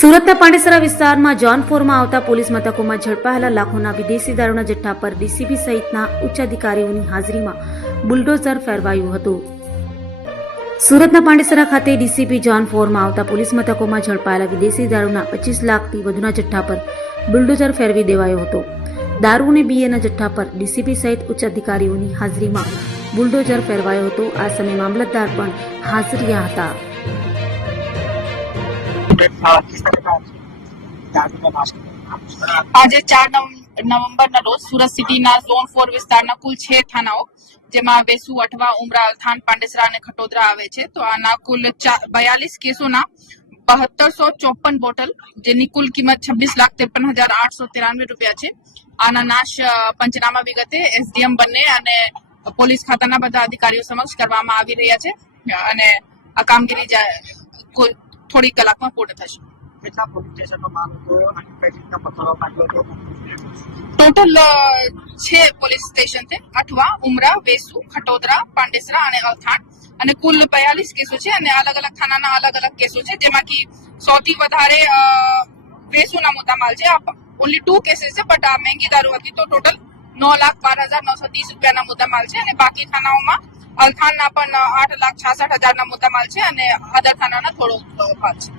સુરતના પાંડેસરા વિસ્તારમાં જોન 4માં આવતા પોલીસ મથકોમાં ઝડપાયેલા લાખોના વિદેશી દારૂના જથ્થા પર ડીસીપી સહિતના ઉચ્ચ અધિકારીઓની હાજરીમાં બુલડોઝર ફેરવાયું હતું. સુરતના પાંડેસરા ખાતે ડીસીપી જોન 4માં આવતા પોલીસ મથકોમાં ઝડપાયેલા વિદેશી દારૂના 25 લાખથી વધુના જથ્થા પર બુલડોઝર ફેરવી દેવાયો હતો. દારૂ અને બીએના જથ્થા પર ડીસીપી સહિત ઉચ્ચ અધિકારીઓની હાજરીમાં બુલડોઝર ફેરવાયો હતો. આ સમયે મામલતદાર પણ હાજર રહ્યા હતા. આજે 4 નવેમ્બરના રોજ સુરત સિટીના ઝોન 4 વિસ્તારના કુલ 6 થાનાઓ જેમાં વેસુ, અઠવા, ઉમરા, અલથાણ, પાંડેસરા અને ખટોદરા આવે છે. તો આના કુલ 42 કેસોના 7254 બોટલ જેની કુલ કિંમત 26,53,893 રૂપિયા છે. આના નાશ પંચનામા વિગતે એસડીએમ બંને અને પોલીસ ખાતાના બધા અધિકારીઓ સમક્ષ કરવામાં આવી રહ્યા છે અને આ કામગીરી થોડી કલાકમાં પૂર્ણ થશે. ટોટલ 6 પોલીસ સ્ટેશન છે: અઠવા, ઉમરા, વેસુ, ખટોદરા, પાંડેસરા અને અલથાણ. અને કુલ 42 કેસો છે અને અલગ અલગ થાનાના અલગ અલગ કેસો છે, જેમાંથી સૌથી વધારે વેસુના મુદ્દામાલ છે. ઓનલી 2 કેસીસ છે, બટ આ મહેંગી દારૂ હતી તો ટોટલ 9,12,930 રૂપિયાના મુદ્દામાલ છે. અને બાકી થાનાઓમાં અલથાણના પણ 8,66,000 મુદ્દામાલ છે અને અદર થાનાના થોડો ભાગ છે.